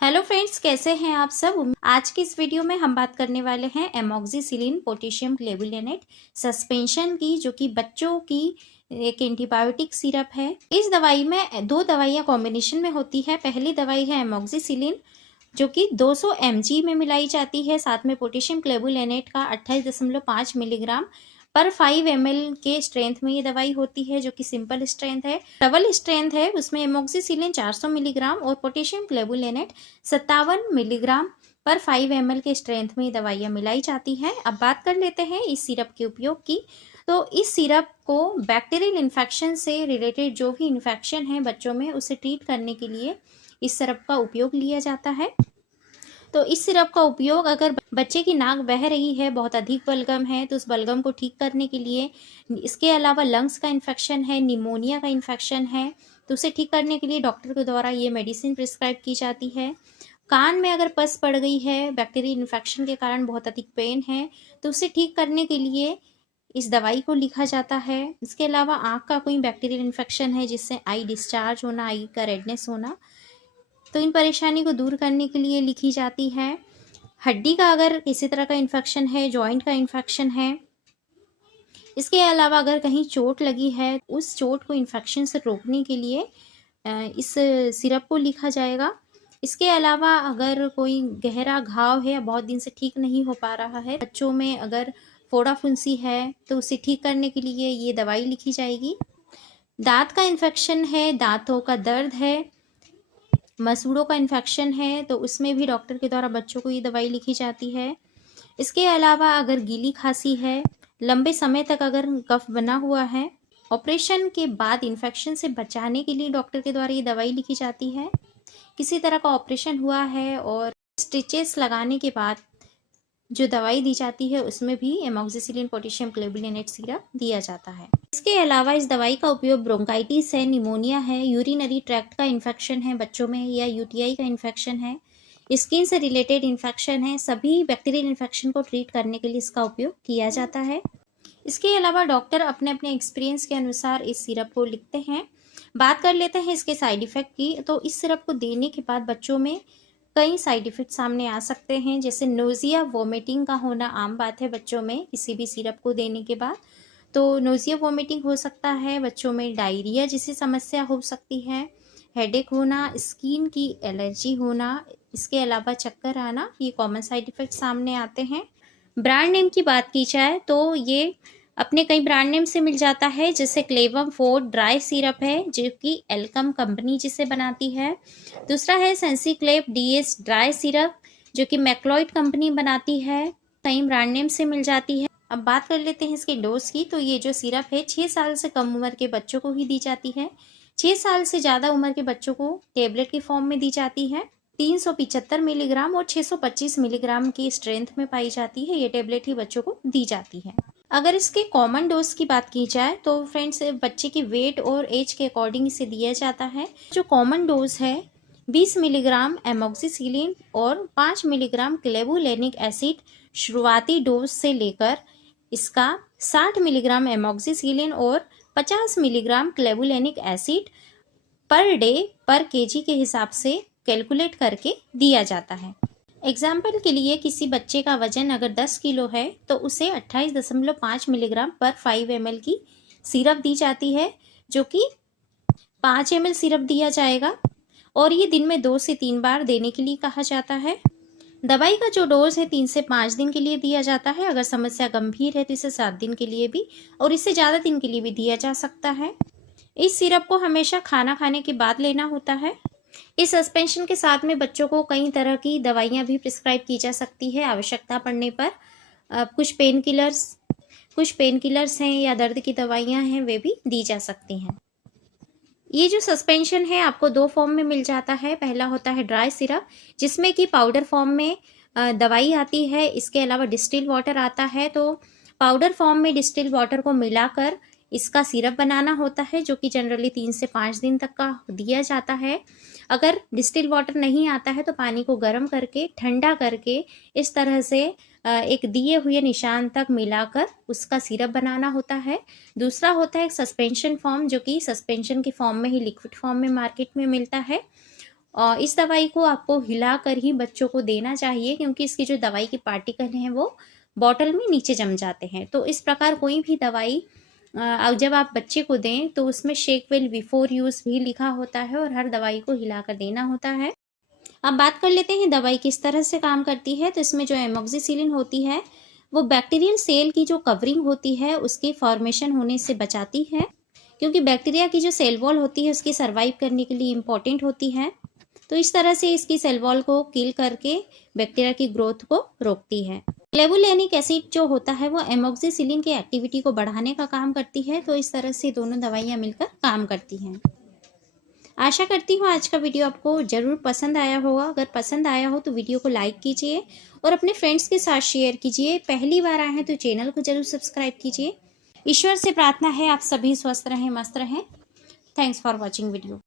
Hello friends, कैसे हैं आप सब। आज की इस वीडियो में हम बात करने वाले हैं एमॉक्सिसिलिन पोटेशियम क्लेबुलिनेट सस्पेंशन की, जो कि बच्चों की एक एंटीबायोटिक सिरप है। इस दवाई में दो दवाइयां कॉम्बिनेशन में होती है। पहली दवाई है एमॉक्सिसिलिन, जो कि 200 mg में मिलाई जाती है। साथ में पोटेशियम क्लेबुलिनेट का 28.5 मिलीग्राम पर 5 ml के स्ट्रेंथ में ये दवाई होती है, जो कि सिंपल स्ट्रेंथ है। डबल स्ट्रेंथ है, उसमें एमॉक्सिसिलिन 400 मिलीग्राम और पोटेशियम क्लेबुलिनेट 57 मिलीग्राम पर 5 ml के स्ट्रेंथ में ये दवाइयाँ मिलाई जाती हैं। अब बात कर लेते हैं इस सिरप के उपयोग की। तो इस सिरप को बैक्टीरियल इन्फेक्शन से रिलेटेड जो भी इन्फेक्शन है बच्चों में, उसे ट्रीट करने के लिए इस सिरप का उपयोग लिया जाता है। तो इस सिरप का उपयोग अगर बच्चे की नाक बह रही है, बहुत अधिक बलगम है, तो उस बलगम को ठीक करने के लिए, इसके अलावा लंग्स का इन्फेक्शन है, निमोनिया का इन्फेक्शन है, तो उसे ठीक करने के लिए डॉक्टर के द्वारा ये मेडिसिन प्रिस्क्राइब की जाती है। कान में अगर पस पड़ गई है, बैक्टीरियल इन्फेक्शन के कारण बहुत अधिक पेन है, तो उसे ठीक करने के लिए इस दवाई को लिखा जाता है। इसके अलावा आँख का कोई बैक्टीरियल इन्फेक्शन है जिससे आई डिस्चार्ज होना, आई का रेडनेस होना, तो इन परेशानी को दूर करने के लिए लिखी जाती है। हड्डी का अगर किसी तरह का इन्फेक्शन है, जॉइंट का इन्फेक्शन है, इसके अलावा अगर कहीं चोट लगी है, उस चोट को इन्फेक्शन से रोकने के लिए इस सिरप को लिखा जाएगा। इसके अलावा अगर कोई गहरा घाव है या बहुत दिन से ठीक नहीं हो पा रहा है, बच्चों में अगर फोड़ा फुंसी है, तो उसे ठीक करने के लिए ये दवाई लिखी जाएगी। दांत का इन्फेक्शन है, दांतों का दर्द है, मसूड़ों का इन्फेक्शन है, तो उसमें भी डॉक्टर के द्वारा बच्चों को ये दवाई लिखी जाती है। इसके अलावा अगर गीली खांसी है, लंबे समय तक अगर कफ बना हुआ है, ऑपरेशन के बाद इन्फेक्शन से बचाने के लिए डॉक्टर के द्वारा ये दवाई लिखी जाती है। किसी तरह का ऑपरेशन हुआ है और स्टिचेस लगाने के बाद जो दवाई दी जाती है, उसमें भी एमॉक्सिसिलिन पोटेशियम क्लेबुलिनेट सिरप दिया जाता है। इसके अलावा इस दवाई का उपयोग ब्रोंकाइटिस है, निमोनिया है, यूरिनरी ट्रैक्ट का इन्फेक्शन है बच्चों में, या यूटीआई का इन्फेक्शन है, स्किन से रिलेटेड इन्फेक्शन है, सभी बैक्टीरियल इन्फेक्शन को ट्रीट करने के लिए इसका उपयोग किया जाता है। इसके अलावा डॉक्टर अपने अपने एक्सपीरियंस के अनुसार इस सिरप को लिखते हैं। बात कर लेते हैं इसके साइड इफ़ेक्ट की। तो इस सिरप को देने के बाद बच्चों में कई साइड इफ़ेक्ट सामने आ सकते हैं, जैसे नोज़िया, वोमिटिंग का होना आम बात है बच्चों में किसी भी सिरप को देने के बाद। तो नोज़िया, वोमिटिंग हो सकता है बच्चों में, डायरिया जैसी समस्या हो सकती है, हेडेक होना, स्किन की एलर्जी होना, इसके अलावा चक्कर आना, ये कॉमन साइड इफ़ेक्ट सामने आते हैं। ब्रांड नेम की बात की जाए तो ये अपने कई ब्रांड नेम से मिल जाता है, जैसे क्लेवम 4 ड्राई सिरप है, जो कि एल्कम कंपनी जिसे बनाती है। दूसरा है सेंसीक्लेप डीएस ड्राई सिरप, जो कि मैक्लॉइड कंपनी बनाती है, कई ब्रांड नेम से मिल जाती है। अब बात कर लेते हैं इसके डोज की। तो ये जो सिरप है 6 साल से कम उम्र के बच्चों को ही दी जाती है। 6 साल से ज़्यादा उम्र के बच्चों को टेबलेट की फॉर्म में दी जाती है। 375 मिलीग्राम और 625 मिलीग्राम की स्ट्रेंथ में पाई जाती है। ये टेबलेट ही बच्चों को दी जाती है। अगर इसके कॉमन डोज की बात की जाए तो फ्रेंड्स, बच्चे के वेट और एज के अकॉर्डिंग इसे दिया जाता है। जो कॉमन डोज है 20 मिलीग्राम एमॉक्सिसिलिन और 5 मिलीग्राम क्लेबुलिनिक एसिड शुरुआती डोज से लेकर इसका 60 मिलीग्राम एमॉक्सिसिलिन और 50 milligram clavulanic acid per day पर केजी के हिसाब से कैलकुलेट करके दिया जाता है। एग्जाम्पल के लिए, किसी बच्चे का वजन अगर 10 किलो है तो उसे 28.5 मिलीग्राम पर 5 ml की सिरप दी जाती है, जो कि 5 ml सिरप दिया जाएगा और ये दिन में 2 से 3 बार देने के लिए कहा जाता है। दवाई का जो डोज है 3 से 5 दिन के लिए दिया जाता है। अगर समस्या गंभीर है तो इसे 7 दिन के लिए भी और इससे ज़्यादा दिन के लिए भी दिया जा सकता है। इस सिरप को हमेशा खाना खाने के बाद लेना होता है। इस सस्पेंशन के साथ में बच्चों को कई तरह की दवाइयाँ भी प्रिस्क्राइब की जा सकती है आवश्यकता पड़ने पर। कुछ पेन किलर्स हैं या दर्द की दवाइयाँ हैं, वे भी दी जा सकती हैं। ये जो सस्पेंशन है आपको 2 फॉर्म में मिल जाता है। पहला होता है ड्राई सिरप, जिसमें कि पाउडर फॉर्म में दवाई आती है। इसके अलावा डिस्टिल वाटर आता है। तो पाउडर फॉर्म में डिस्टिल वाटर को मिलाकर इसका सिरप बनाना होता है, जो कि जनरली 3 से 5 दिन तक का दिया जाता है। अगर डिस्टिल वाटर नहीं आता है तो पानी को गर्म करके, ठंडा करके, इस तरह से एक दिए हुए निशान तक मिलाकर उसका सिरप बनाना होता है। दूसरा होता है एक सस्पेंशन फॉर्म, जो कि सस्पेंशन के फॉर्म में ही लिक्विड फॉर्म में मार्केट में मिलता है और इस दवाई को आपको हिलाकर ही बच्चों को देना चाहिए, क्योंकि इसकी जो दवाई के पार्टिकल हैं वो बॉटल में नीचे जम जाते हैं। तो इस प्रकार कोई भी दवाई जब आप बच्चे को दें तो उसमें शेक वेल बिफोर यूज़ भी लिखा होता है और हर दवाई को हिलाकर देना होता है। अब बात कर लेते हैं दवाई किस तरह से काम करती है। तो इसमें जो एमॉक्सिसिलिन होती है वो बैक्टीरियल सेल की जो कवरिंग होती है उसकी फॉर्मेशन होने से बचाती है, क्योंकि बैक्टीरिया की जो सेल वॉल होती है उसकी सर्वाइव करने के लिए इम्पॉर्टेंट होती है। तो इस तरह से इसकी सेल वॉल को किल करके बैक्टीरिया की ग्रोथ को रोकती है। क्लेवुलेनिक एसिड जो होता है वो एमॉक्सिसिलिन की एक्टिविटी को बढ़ाने का काम करती है। तो इस तरह से दोनों दवाइयाँ मिलकर काम करती हैं। आशा करती हूँ आज का वीडियो आपको ज़रूर पसंद आया होगा। अगर पसंद आया हो तो वीडियो को लाइक कीजिए और अपने फ्रेंड्स के साथ शेयर कीजिए। पहली बार आए हैं तो चैनल को जरूर सब्सक्राइब कीजिए। ईश्वर से प्रार्थना है आप सभी स्वस्थ रहें, मस्त रहें। Thanks for watching video.